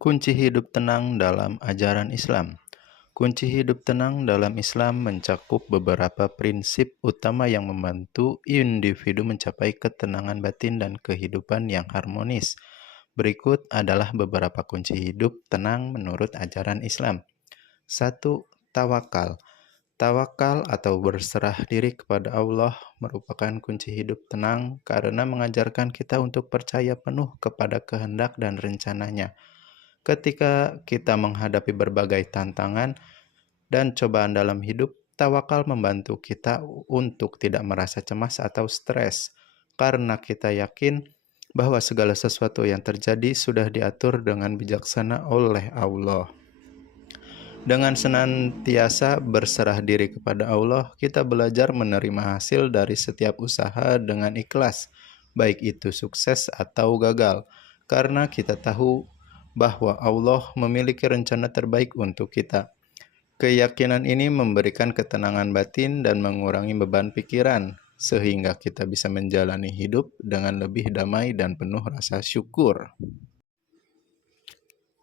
Kunci hidup tenang dalam ajaran Islam. Kunci hidup tenang dalam Islam mencakup beberapa prinsip utama yang membantu individu mencapai ketenangan batin dan kehidupan yang harmonis. Berikut adalah beberapa kunci hidup tenang menurut ajaran Islam. 1. Tawakal. Tawakal atau berserah diri kepada Allah merupakan kunci hidup tenang karena mengajarkan kita untuk percaya penuh kepada kehendak dan rencananya. Ketika kita menghadapi berbagai tantangan dan cobaan dalam hidup, tawakal membantu kita untuk tidak merasa cemas atau stres, karena kita yakin bahwa segala sesuatu yang terjadi sudah diatur dengan bijaksana oleh Allah. Dengan senantiasa berserah diri kepada Allah, kita belajar menerima hasil dari setiap usaha dengan ikhlas, baik itu sukses atau gagal, karena kita tahu bahwa Allah memiliki rencana terbaik untuk kita. Keyakinan ini memberikan ketenangan batin dan mengurangi beban pikiran, sehingga kita bisa menjalani hidup dengan lebih damai dan penuh rasa syukur.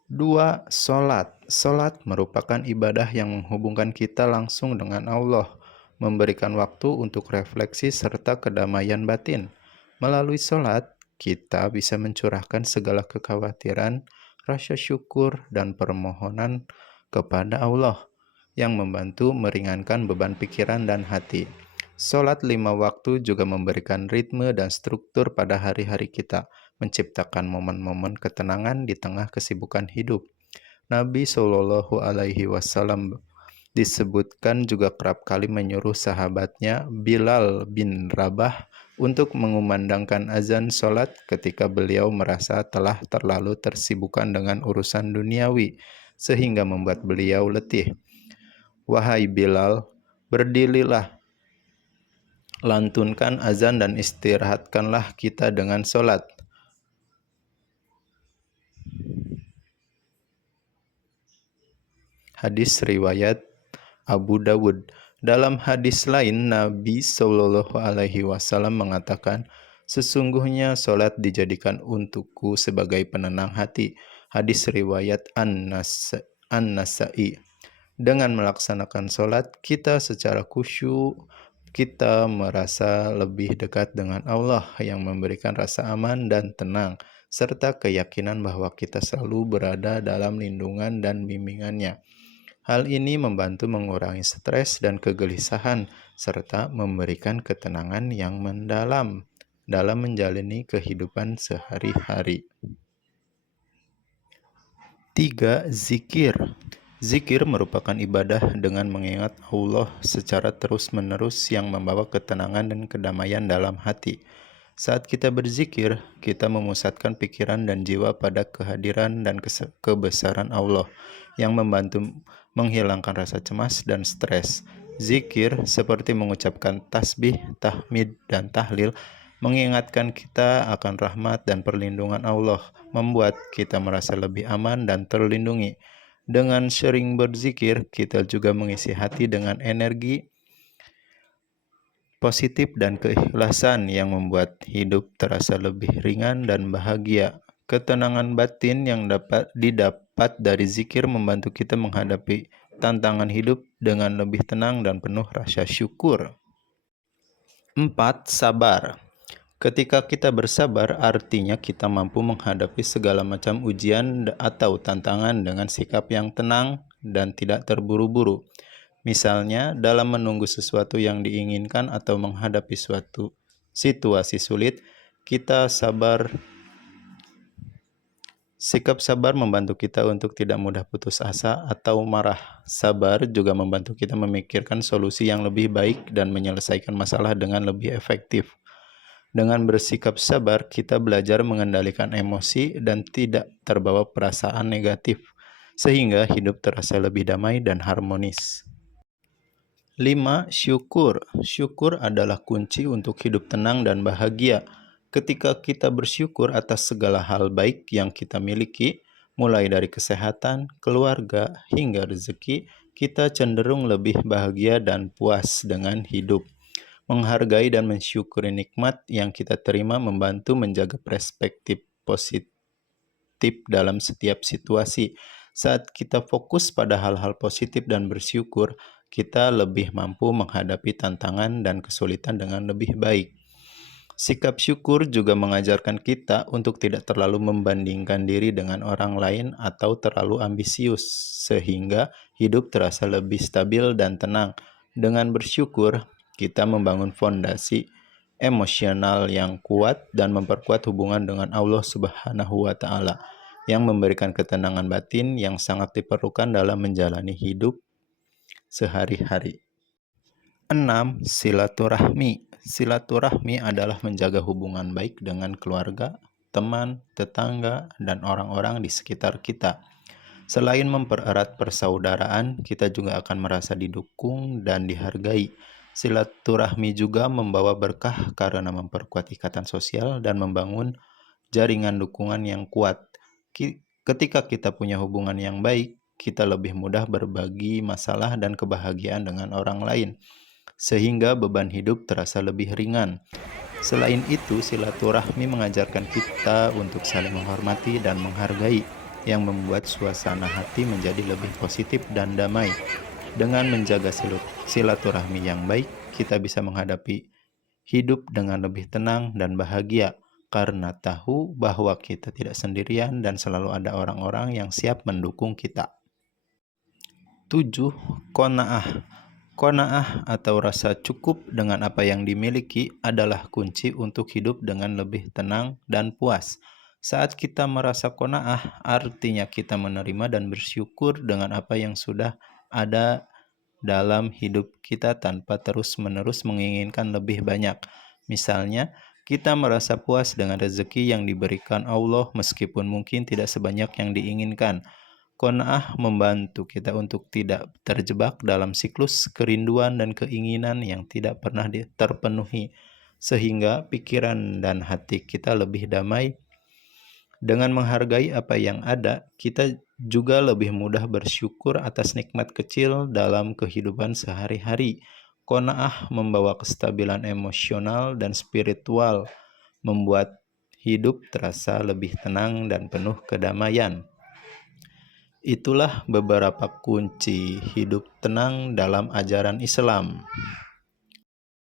2. Salat. Salat merupakan ibadah yang menghubungkan kita langsung dengan Allah, memberikan waktu untuk refleksi serta kedamaian batin. Melalui salat, kita bisa mencurahkan segala kekhawatiran, rasa syukur, dan permohonan kepada Allah, yang membantu meringankan beban pikiran dan hati. Salat 5 waktu juga memberikan ritme dan struktur pada hari-hari kita, menciptakan momen-momen ketenangan di tengah kesibukan hidup. Nabi Shallallahu Alaihi Wasallam disebutkan juga kerap kali menyuruh sahabatnya Bilal bin Rabah untuk mengumandangkan azan sholat ketika beliau merasa telah terlalu tersibukkan dengan urusan duniawi, sehingga membuat beliau letih. Wahai Bilal, berdirilah, lantunkan azan dan istirahatkanlah kita dengan sholat. Hadis riwayat Abu Dawud. Dalam hadis lain, Nabi Shallallahu Alaihi Wasallam mengatakan, sesungguhnya solat dijadikan untukku sebagai penenang hati. Hadis riwayat An-Nasai. Dengan melaksanakan solat, kita secara khusyuk, kita merasa lebih dekat dengan Allah yang memberikan rasa aman dan tenang, serta keyakinan bahwa kita selalu berada dalam lindungan dan bimbingannya. Hal ini membantu mengurangi stres dan kegelisahan, serta memberikan ketenangan yang mendalam dalam menjalani kehidupan sehari-hari. 3. Zikir. Zikir merupakan ibadah dengan mengingat Allah secara terus-menerus yang membawa ketenangan dan kedamaian dalam hati. Saat kita berzikir, kita memusatkan pikiran dan jiwa pada kehadiran dan kebesaran Allah yang membantu menghilangkan rasa cemas dan stres. Zikir seperti mengucapkan tasbih, tahmid, dan tahlil mengingatkan kita akan rahmat dan perlindungan Allah, membuat kita merasa lebih aman dan terlindungi. Dengan sering berzikir, kita juga mengisi hati dengan energi positif dan keikhlasan yang membuat hidup terasa lebih ringan dan bahagia. Ketenangan batin yang dapat didapat dari zikir membantu kita menghadapi tantangan hidup dengan lebih tenang dan penuh rasa syukur. 4. Sabar. Ketika kita bersabar, artinya kita mampu menghadapi segala macam ujian atau tantangan dengan sikap yang tenang dan tidak terburu-buru. Misalnya, dalam menunggu sesuatu yang diinginkan atau menghadapi suatu situasi sulit, kita sabar. Sikap sabar membantu kita untuk tidak mudah putus asa atau marah. Sabar juga membantu kita memikirkan solusi yang lebih baik dan menyelesaikan masalah dengan lebih efektif. Dengan bersikap sabar, kita belajar mengendalikan emosi dan tidak terbawa perasaan negatif, sehingga hidup terasa lebih damai dan harmonis. 5. Syukur. Syukur adalah kunci untuk hidup tenang dan bahagia. Ketika kita bersyukur atas segala hal baik yang kita miliki, mulai dari kesehatan, keluarga, hingga rezeki, kita cenderung lebih bahagia dan puas dengan hidup. Menghargai dan mensyukuri nikmat yang kita terima membantu menjaga perspektif positif positif dalam setiap situasi. Saat kita fokus pada hal-hal positif dan bersyukur, kita lebih mampu menghadapi tantangan dan kesulitan dengan lebih baik. Sikap syukur juga mengajarkan kita untuk tidak terlalu membandingkan diri dengan orang lain atau terlalu ambisius, sehingga hidup terasa lebih stabil dan tenang. Dengan bersyukur, kita membangun fondasi emosional yang kuat dan memperkuat hubungan dengan Allah Subhanahu wa Ta'ala, yang memberikan ketenangan batin yang sangat diperlukan dalam menjalani hidup sehari-hari. 6. Silaturahmi. Silaturahmi adalah menjaga hubungan baik dengan keluarga, teman, tetangga, dan orang-orang di sekitar kita. Selain mempererat persaudaraan, kita juga akan merasa didukung dan dihargai. Silaturahmi juga membawa berkah karena memperkuat ikatan sosial dan membangun jaringan dukungan yang kuat. Ketika kita punya hubungan yang baik, kita lebih mudah berbagi masalah dan kebahagiaan dengan orang lain, sehingga beban hidup terasa lebih ringan. Selain itu, silaturahmi mengajarkan kita untuk saling menghormati dan menghargai, yang membuat suasana hati menjadi lebih positif dan damai. Dengan menjaga silaturahmi yang baik, kita bisa menghadapi hidup dengan lebih tenang dan bahagia, karena tahu bahwa kita tidak sendirian dan selalu ada orang-orang yang siap mendukung kita. 7. Qanaah. Qanaah atau rasa cukup dengan apa yang dimiliki adalah kunci untuk hidup dengan lebih tenang dan puas. Saat kita merasa qanaah, artinya kita menerima dan bersyukur dengan apa yang sudah ada dalam hidup kita tanpa terus-menerus menginginkan lebih banyak. Misalnya, kita merasa puas dengan rezeki yang diberikan Allah meskipun mungkin tidak sebanyak yang diinginkan. Qanaah membantu kita untuk tidak terjebak dalam siklus kerinduan dan keinginan yang tidak pernah terpenuhi, sehingga pikiran dan hati kita lebih damai. Dengan menghargai apa yang ada, kita juga lebih mudah bersyukur atas nikmat kecil dalam kehidupan sehari-hari. Qanaah membawa kestabilan emosional dan spiritual, membuat hidup terasa lebih tenang dan penuh kedamaian. Itulah beberapa kunci hidup tenang dalam ajaran Islam.